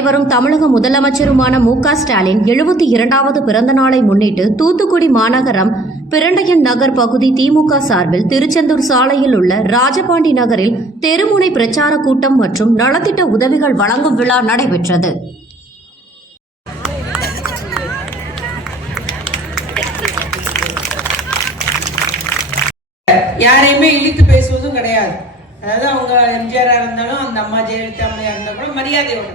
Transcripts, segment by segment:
தலைவரும் தமிழக முதலமைச்சருமான மு க ஸ்டாலின் எழுபத்தி இரண்டாவது பிறந்த நாளை முன்னிட்டு தூத்துக்குடி மாநகரம் பிரண்டையன் நகர் பகுதி திமுக சார்பில் திருச்செந்தூர் சாலையில் உள்ள ராஜபாண்டி நகரில் தெருமுனை பிரச்சார கூட்டம் மற்றும் நலத்திட்ட உதவிகள் வழங்கும் விழா நடைபெற்றது. யாரையுமே இழித்து பேசுவதும் கிடையாது. அதாவது அவங்க எம்ஜிஆராக இருந்தாலும் அந்த அம்மா ஜெயலலிதா அம்மையாக இருந்தால் கூட மரியாதையோட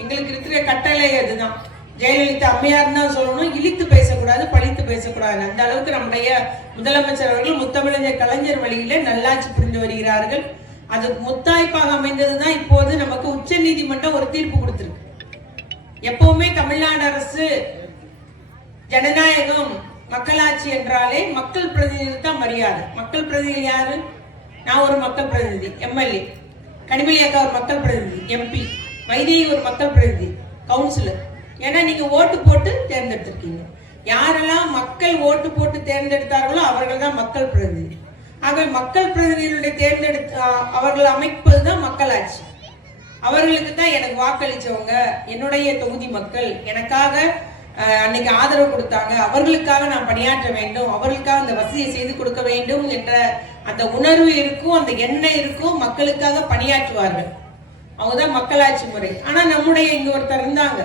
எங்களுக்கு இருக்கிற கட்டளை அதுதான். ஜெயலலிதா அம்மையார் தான் சொல்லணும். இழித்து பேசக்கூடாது பழித்து பேசக்கூடாது. அந்த அளவுக்கு நம்முடைய முதலமைச்சர் அவர்கள் முத்தமிழஞ்சர் கலைஞர் வழியில நல்லாட்சி புரிந்து வருகிறார்கள். அது முத்தாய்ப்பாக அமைந்தது தான் இப்போது நமக்கு உச்ச நீதிமன்றம் ஒரு தீர்ப்பு கொடுத்திருக்கு. எப்பவுமே தமிழ்நாடு அரசு ஜனநாயகம் மக்களாட்சி என்றாலே மக்கள் பிரதிநிதி தான் மரியாதை. மக்கள் பிரதிநிதி யாரு? நான் ஒரு மக்கள் பிரதிநிதி எம்எல்ஏ. கனிமொழி அக்கா ஒரு மக்கள் பிரதிநிதி எம்பி. வைதேகி ஒரு மக்கள் பிரதிநிதி கவுன்சிலர் ஏன்னா நீங்கள் ஓட்டு போட்டு தேர்ந்தெடுத்திருக்கீங்க. யாரெல்லாம் மக்கள் ஓட்டு போட்டு தேர்ந்தெடுத்தார்களோ அவர்கள் தான் மக்கள் பிரதிநிதி. ஆக மக்கள் பிரதிநிதிகளுடைய தேர்ந்தெடுத்து அவர்கள் அமைப்பது தான் மக்களாட்சி அவர்களுக்கு தான் எனக்கு வாக்களித்தவங்க என்னுடைய தொகுதி மக்கள். எனக்காக அன்னைக்கு ஆதரவு கொடுத்தாங்க. அவர்களுக்காக நான் பணியாற்ற வேண்டும். அவர்களுக்காக அந்த வசதியை செய்து கொடுக்க வேண்டும் என்ற அந்த உணர்வு இருக்கும் அந்த எண்ணம் இருக்கும். மக்களுக்காக பணியாற்றுவார்கள். அவங்கதான் மக்களாட்சி முறை. ஆனா நம்முடைய இங்க ஒருத்தர் இருந்தாங்க.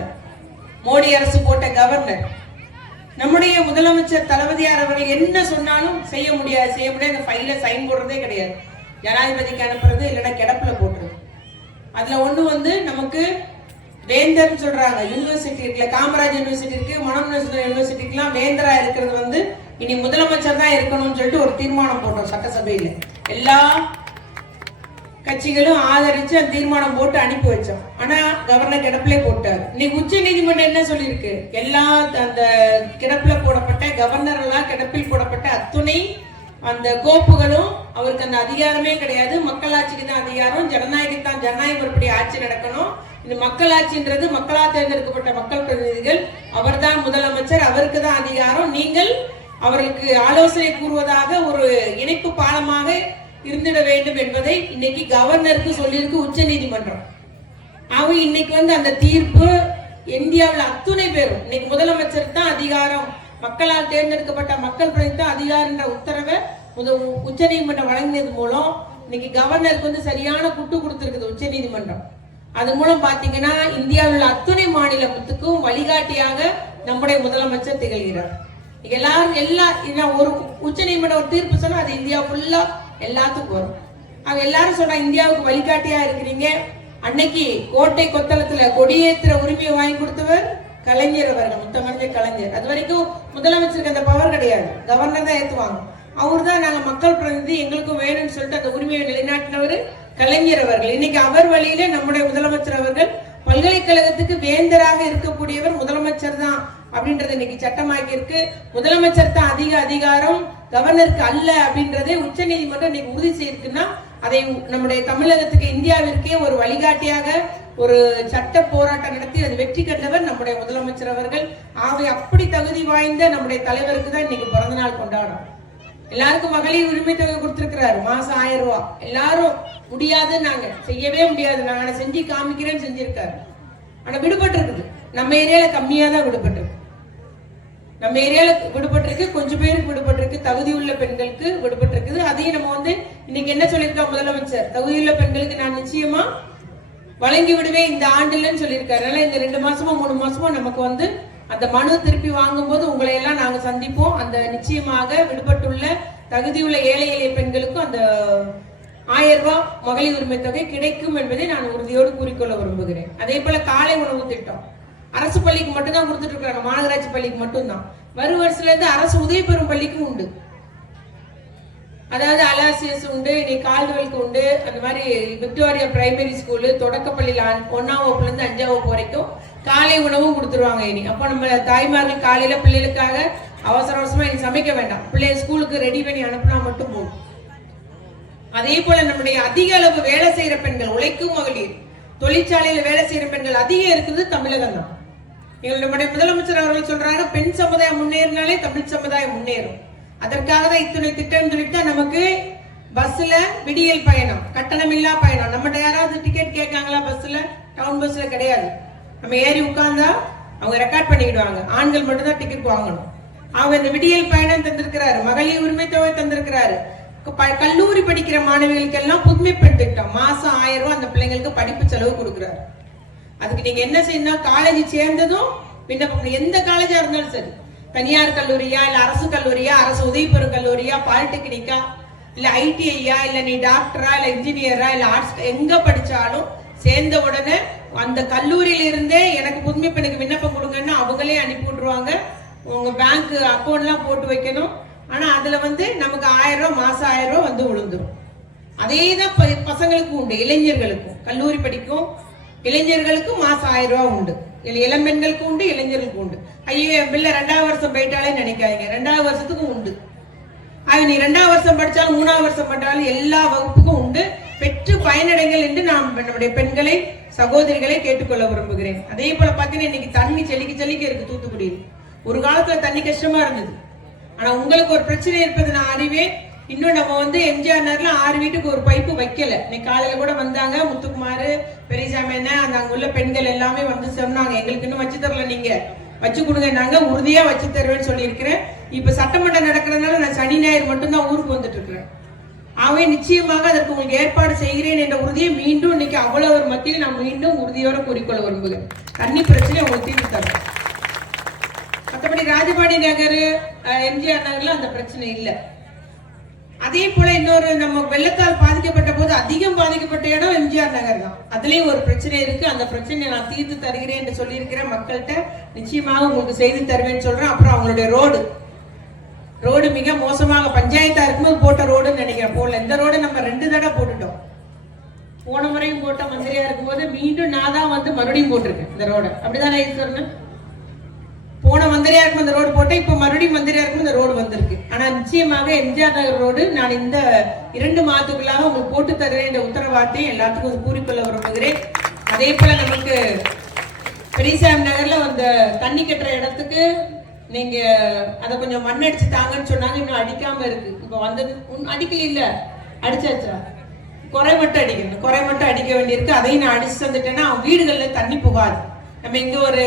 மோடி அரசு போட்ட கவர்னர். நம்முடைய முதலமைச்சர் தளபதியார் அவர்கள் என்ன சொன்னாலும் செய்ய முடியாது செய்ய முடியாது. அந்த ஃபைல சைன் போடுறதே கிடையாது. ஜனாதிபதிக்கு அனுப்புறது இல்லைன்னா கிடப்புல போட்டுறது. அதுல ஒண்ணு வந்து நமக்கு வேந்தர்னு சொல்றாங்க. யூனிவர்சிட்டி இருக்குல்ல காமராஜ் யூனிவர்சிட்டி இருக்கு மனோன்வர்சிட்டி யூனிவர்சிட்டிக்கெல்லாம் வேந்தரா இருக்கிறது வந்து இனி முதலமைச்சர் தான் இருக்கணும்னு சொல்லிட்டு ஒரு தீர்மானம் போட்டோம் சட்டசபையில். எல்லா கட்சிகளும் ஆதரிச்சு அந்த தீர்மானம் போட்டு அனுப்பி வச்சோம். ஆனா கவர்னர் கிடப்பிலே போட்டார். இன்னைக்கு உச்ச நீதிமன்றம் என்ன சொல்லியிருக்கு? எல்லா அந்த கிடப்புல போடப்பட்ட கவர்னர் எல்லாம் கிடப்பில் போடப்பட்ட அத்துணை அந்த கோப்புகளும் அவருக்கு அந்த அதிகாரமே கிடையாது. மக்களாட்சிக்கு தான் அதிகாரம். ஜனநாயகத்தான் ஜனநாயகம் எப்படி ஆட்சி நடக்கணும். இந்த மக்களாட்சின்றது மக்களால் தேர்ந்தெடுக்கப்பட்ட மக்கள் பிரதிநிதிகள் அவர்தான் முதலமைச்சர் அவருக்கு தான் அதிகாரம். நீங்கள் அவர்களுக்கு ஆலோசனை கூறுவதாக ஒரு இணைப்பு பாலமாக இருந்திட வேண்டும் என்பதை இன்னைக்கு கவர்னருக்கு சொல்லியிருக்கு உச்ச நீதிமன்றம். அவங்க இன்னைக்கு வந்து அந்த தீர்ப்பு இந்தியாவில் அத்துணை பேரும். இன்னைக்கு முதலமைச்சர் தான் அதிகாரம். மக்களால் தேர்ந்தெடுக்கப்பட்ட மக்கள் பிரதிநிதி தான் அதிகாரன்ற உத்தரவை உச்ச நீதிமன்றம் வழங்கினது மூலம் இன்னைக்கு கவர்னருக்கு வந்து சரியான குட்டு கொடுத்துருக்குது உச்ச நீதிமன்றம். அது மூலம் பாத்தீங்கன்னா இந்தியாவில் உள்ள அத்துணை மாநிலத்துக்கும் வழிகாட்டியாக நம்முடைய முதலமைச்சர் திகழ்கிறார். எல்லாரும் எல்லா ஒரு உச்ச நீதிமன்றம் ஒரு தீர்ப்பு சொன்னா அது இந்தியா ஃபுல்லா எல்லாத்துக்கும் வரும். அவங்க எல்லாரும் சொன்னா இந்தியாவுக்கு வழிகாட்டியா இருக்கிறீங்க. அன்னைக்கு கோட்டை கொத்தளத்துல கொடியேற்ற உரிமையை வாங்கி கொடுத்தவர் கலைஞர் அவர்கள் முத்தமிழ் கலைஞர். அது வரைக்கும் முதலமைச்சருக்கு அந்த பவர் கிடையாது. கவர்னர் தான் ஏற்றுவாங்க அவர் தான் நாங்கள் மக்கள் பிரதிநிதி எங்களுக்கும் வேணும்னு சொல்லிட்டு அந்த உரிமையை நிலைநாட்டினவர் கலைஞர் அவர்கள். இன்னைக்கு அவர் வழியில நம்முடைய முதலமைச்சர் அவர்கள் பல்கலைக்கழகத்துக்கு வேந்தராக இருக்கக்கூடியவர் முதலமைச்சர் தான். அப்படின்றது இன்னைக்கு சட்டமாக்கி இருக்கு முதலமைச்சர் தான் அதிக அதிகாரம் கவர்னருக்கு அல்ல அப்படின்றதே உச்ச நீதிமன்றம் இன்னைக்கு உறுதி செய்திருக்குன்னா அதை நம்முடைய தமிழகத்துக்கு இந்தியாவிற்கே ஒரு வழிகாட்டியாக ஒரு சட்ட போராட்டம் நடத்தி அது வெற்றி கண்டவர் நம்முடைய முதலமைச்சர் அவர்கள். ஆகவே அப்படி தகுதி வாய்ந்த நம்முடைய தலைவருக்கு தான் இன்னைக்கு பிறந்த நாள் கொண்டாடும். எல்லாருக்கும் மகளிர் உரிமை தொகை கொடுத்திருக்கிறாரு. மாசம் ஆயிரம் ரூபாய் எல்லாரும் முடியாது நாங்க. செய்யவே முடியாது. நாங்க ஆனா செஞ்சு காமிக்கிறேன்னு செஞ்சிருக்காரு. ஆனா விடுபட்டு இருக்குது நம்ம ஏரியால கம்மியா தான் விடுபட்டு இருக்கு நம்ம ஏரியால விடுபட்டிருக்கு கொஞ்சம் பேருக்கு விடுபட்டிருக்கு தகுதி உள்ள பெண்களுக்கு விடுபட்டிருக்குது. அதையும் நம்ம வந்து இன்னைக்கு என்ன சொல்லியிருக்கோம் முதலமைச்சர்? தகுதியுள்ள பெண்களுக்கு நான் நிச்சயமா வழங்கி விடுவேன் இந்த ஆண்டுலன்னு சொல்லியிருக்காரு. அதனால இந்த ரெண்டு மாசமோ மூணு மாசமோ நமக்கு வந்து அந்த மனு திருப்பி வாங்கும்போது உங்களை எல்லாம் நாங்க சந்திப்போம். அந்த நிச்சயமாக விடுபட்டுள்ள தகுதியுள்ள ஏழை எளிய பெண்களுக்கும் அந்த ஆயிரம் ரூபாய் மகளிர் உரிமை தொகை கிடைக்கும் என்பதை நான் உறுதியோடு கூறிக்கொள்ள விரும்புகிறேன். அதே போல காலை உணவு திட்டம். அரசு பள்ளிக்கு மட்டும்தான் கொடுத்துட்டு இருக்காங்க மாநகராட்சி பள்ளிக்கு மட்டும்தான். வரும் வருஷத்துல இருந்து அரசு உதவி பெறும் பள்ளிக்கும் உண்டு. அதாவது அலாசியஸ் உண்டு இனி கால்டுவெல்க்கு உண்டு. அந்த மாதிரி விக்டோரியா பிரைமரி ஸ்கூலு தொடக்கப்பள்ளியில் ஒன்னாம் வகுப்புலேருந்து அஞ்சாம் வகுப்பு வரைக்கும் காலை உணவும் கொடுத்துருவாங்க இனி. அப்போ நம்ம தாய்மார்கள் காலையில் பிள்ளைகளுக்காக அவசர அவசரமாக இனி சமைக்க வேண்டாம். பிள்ளைய ஸ்கூலுக்கு ரெடி பண்ணி அனுப்புனா மட்டும் போதும். அதே போல நம்முடைய அதிக அளவு வேலை செய்கிற பெண்கள் உழைக்கும் மகளிர் தொழிற்சாலையில் வேலை செய்கிற பெண்கள் அதிகம் இருக்குது தமிழகம் தான். எங்களுடைய முதலமைச்சர் அவர்கள் சொல்றாங்க பெண் சமுதாயம் முன்னேறினாலே தமிழ் சமுதாயம் முன்னேறும். அதற்காக தான் இத்தனை திட்டம் சொல்லிட்டு நமக்கு பஸ்ல விடியல் பயணம் கட்டணம் இல்லா பயணம். நம்மகிட்ட யாராவது டிக்கெட் கேட்காங்களா பஸ்ல? டவுன் பஸ்ல கிடையாது. நம்ம ஏறி உட்கார்ந்தா அவங்க ரெக்கார்ட் பண்ணிக்கிடுவாங்க. ஆண்கள் மட்டும் தான் டிக்கெட் வாங்கணும். அவங்க இந்த விடியல் பயணம் தந்திருக்கிறாரு. மகளிர் உரிமை தொகை தந்திருக்கிறாரு. ப- கல்லூரி படிக்கிற மாணவிகளுக்கு எல்லாம் புதுமைப்பெண் திட்டம் மாசம் ஆயிரம் ரூபாய் அந்த பிள்ளைங்களுக்கு படிப்பு செலவு கொடுக்குறாரு. அதுக்கு நீங்க என்ன செய்யணும் காலேஜ் சேர்ந்ததும் விண்ணப்பம் எந்த காலேஜா இருந்தாலும் சரி. தனியார் கல்லூரியா இல்ல அரசு கல்லூரியா அரசு உதவி பெறும் கல்லூரியா பாலிடெக்னிக்கா இல்ல ஐடிஐயா இல்ல நீ டாக்டரா இல்ல இன்ஜினியரா இல்ல ஆர்ட்ஸ் எங்க படிச்சாலும் சேர்ந்த உடனே அந்த கல்லூரியில இருந்தே எனக்கு புதுமை பெண்ணுக்கு விண்ணப்பம் கொடுங்கன்னு அவங்களே அனுப்பி விட்டுருவாங்க. உங்க பேங்க் அக்கௌண்ட்லாம் போட்டு வைக்கணும். ஆனா அதுல வந்து நமக்கு ஆயிரம் ரூபாய் மாசம் ஆயிரம் ரூபாய் வந்து விழுந்துடும் அதே தான் பசங்களுக்கும் உண்டு இளைஞர்களுக்கும் கல்லூரி படிக்கும் இளைஞர்களுக்கும் மாசம் ஆயிரம் ரூபா உண்டு. இளம் பெண்களுக்கும் உண்டு இளைஞர்களுக்கும் உண்டு. ஐயோ என் பிள்ளை ரெண்டாவது வருஷம் போயிட்டாலே நினைக்காதீங்க. ரெண்டாவது வருஷத்துக்கும் உண்டு. அது நீ ரெண்டாவது வருஷம் படித்தாலும் மூணாவது வருஷம் பட்டாலும் எல்லா வகுப்புக்கும் உண்டு. பெற்று பயனடைங்கள் என்று நாம் நம்முடைய பெண்களை சகோதரிகளை கேட்டுக்கொள்ள விரும்புகிறேன். அதே போல பார்த்தீங்கன்னா இன்னைக்கு தண்ணி செலிக்க செலிக்க இருக்கு தூத்துக்குடியில். ஒரு காலத்துல தண்ணி கஷ்டமா இருந்தது. ஆனா உங்களுக்கு ஒரு பிரச்சனை இருப்பது நான் அறிவேன். இன்னும் நம்ம வந்து எம்ஜிஆர் நகர்ல ஆறு வீட்டுக்கு ஒரு பைப்பு வைக்கல. இன்னைக்கு காலையில கூட வந்தாங்க. முத்துக்குமார் பெரியசாமி என்ன அந்த அங்க உள்ள பெண்கள் எல்லாமே வந்து சொன்னாங்க. எங்களுக்கு இன்னும் வச்சு தரல நீங்க. வச்சு கொடுங்க நாங்க. உறுதியா வச்சு தருவேன்னு சொல்லியிருக்கிறேன். இப்ப சட்டமன்றம் நடக்கிறதுனால நான் சனி ஞாயிறு மட்டும்தான் ஊருக்கு வந்துட்டு இருக்கிறேன் ஆகவே நிச்சயமாக அதற்கு உங்களுக்கு ஏற்பாடு செய்கிறேன் என்ற உறுதியை மீண்டும் இன்னைக்கு அவ்வளவு ஒரு மத்தியில் நான் மீண்டும் உறுதியோட கூறிக்கொள்ள விரும்புகிறேன். தண்ணி பிரச்சனை உங்களுக்கு தீர்த்து தரேன். மற்றபடி ராஜபாடி நகர் எம்ஜிஆர் நகர்ல அந்த பிரச்சனை இல்லை. அதே போல இன்னொரு நம்ம வெள்ளத்தால் பாதிக்கப்பட்ட போது அதிகம் பாதிக்கப்பட்ட இடம் எம்ஜிஆர் நகர் தான். அதுலயும் ஒரு பிரச்சனை இருக்கு. அந்த பிரச்சனையை நான் தீர்த்து தருகிறேன் என்று சொல்லியிருக்கிறேன் மக்கள்கிட்ட நிச்சயமாக உங்களுக்கு செய்து தருவேன்னு சொல்றேன். அப்புறம் அவங்களுடைய ரோடு. ரோடு மிக மோசமாக பஞ்சாயத்தா இருக்கும்போது போட்ட ரோடுன்னு நினைக்கிறேன். போடல இந்த ரோடு நம்ம ரெண்டு தடவை போட்டுட்டோம். போன முறையும் போட்ட மந்திரியா இருக்கும்போது மீண்டும் நான் தான் வந்து மறுபடியும் போட்டிருக்கேன் இந்த ரோடு. அப்படிதானே சொன்னேன்? போன மந்திரியா இருக்கும் இந்த ரோடு போட்டேன் இப்போ மறுபடியும் மந்திரியா இருக்கும் இந்த ரோடு வந்திருக்கு. ஆனால் நிச்சயமாக எம்ஜிஆர் நகர் ரோடு நான் இந்த இரண்டு மாதத்துக்குள்ளாக உங்களுக்கு போட்டு தருவேன் என்ற உத்தரவாதத்தை எல்லாத்துக்கும் கூறிக்கொள்ள விரும்புகிறேன். அதே போல நமக்கு பெரியசாமி நகர்ல அந்த தண்ணி கட்டுற இடத்துக்கு நீங்க அதை கொஞ்சம் மண் அடிச்சு தாங்கன்னு சொன்னாங்க இன்னும் அடிக்காம இருக்கு. இப்போ வந்தது உன் அடிக்கல இல்ல அடிச்சாச்சா? குறை மட்டும் அடிக்கணும். குறை மட்டும் அடிக்க வேண்டியிருக்கு. அதையும் நான் அடிச்சு தந்துட்டேன்னா வீடுகளில் தண்ணி புகாது. நம்ம இங்க ஒரு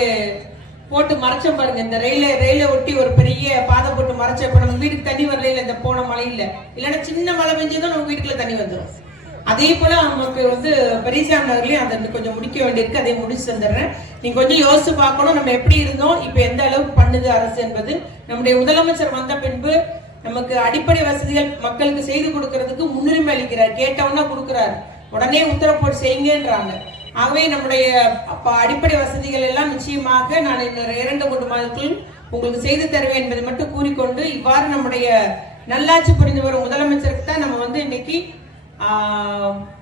போட்டு மறைச்சோம் பாருங்க. இந்த ரயில ரயில ஒட்டி ஒரு பெரிய பாதை போட்டு மறைச்ச இப்ப நம்ம வீட்டுக்கு தண்ணி வரல இந்த போன மழையில இல்லைன்னா சின்ன மழை பெஞ்சதும் நம்ம வீட்டுக்குள்ள தண்ணி வந்துடும் அதே போல நமக்கு வந்து பெரியசாமி நகர்லயும் அதை கொஞ்சம் முடிக்க வேண்டியிருக்கு. அதை முடிச்சு தந்துடுறேன். நீங்க கொஞ்சம் யோசிச்சு பார்க்கணும். நம்ம எப்படி இருந்தோம்? இப்ப எந்த அளவுக்கு பண்ணுது அரசு என்பது. நம்முடைய முதலமைச்சர் வந்த பின்பு நமக்கு அடிப்படை வசதிகள் மக்களுக்கு செய்து கொடுக்கறதுக்கு முன்னுரிமை அளிக்கிறார். கேட்டவனா கொடுக்கிறார். உடனே உத்தரவு போட்டு செய்யுங்கன்றாங்க. ஆகவே நம்முடைய அடிப்படை வசதிகள் எல்லாம் நிச்சயமாக நான் இன்னொரு இரண்டு மூன்று மாதத்தில் உங்களுக்கு செய்து தருவேன் என்பதை மட்டும் கூறிக்கொண்டு இவ்வாறு நம்முடைய நல்லாட்சி புரிந்து வரும் முதலமைச்சருக்கு தான் நம்ம வந்து இன்னைக்கு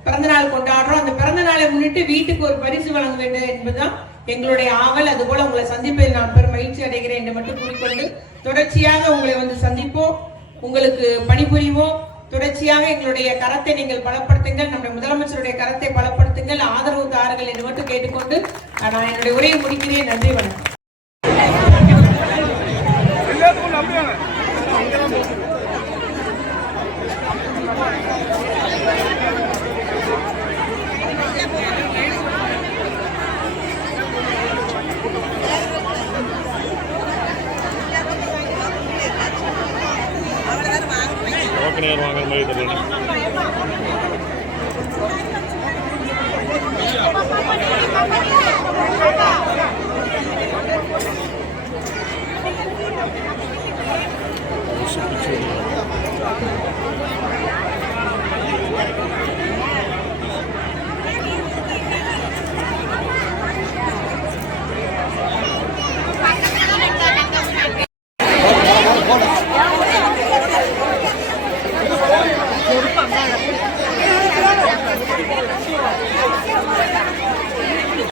பிறந்த நாள் கொண்டாடுறோம். அந்த பிறந்த நாளை முன்னிட்டு வீட்டுக்கு ஒரு பரிசு வழங்க வேண்டும் என்பதுதான் எங்களுடைய ஆவல். அதுபோல உங்களை சந்திப்பதில் நான் பெரும் மகிழ்ச்சி அடைகிறேன் என்று மட்டும் கூறிக்கொண்டு தொடர்ச்சியாக உங்களை வந்து சந்திப்போம். உங்களுக்கு பணிபுரிவோம். தொடர்ச்சியாக எங்களுடைய கரத்தை நீங்கள் பலப்படுத்துங்கள் நம்முடைய முதலமைச்சருடைய கரத்தை பலப்படுத்துங்கள் ஆதரவு தாருங்கள் என்று மட்டும் கேட்டுக்கொண்டு நான் என்னுடைய உரையை முடிக்கிறேன். நன்றி வணக்கம். এখানে ভাঙারমারি দেবো কিছু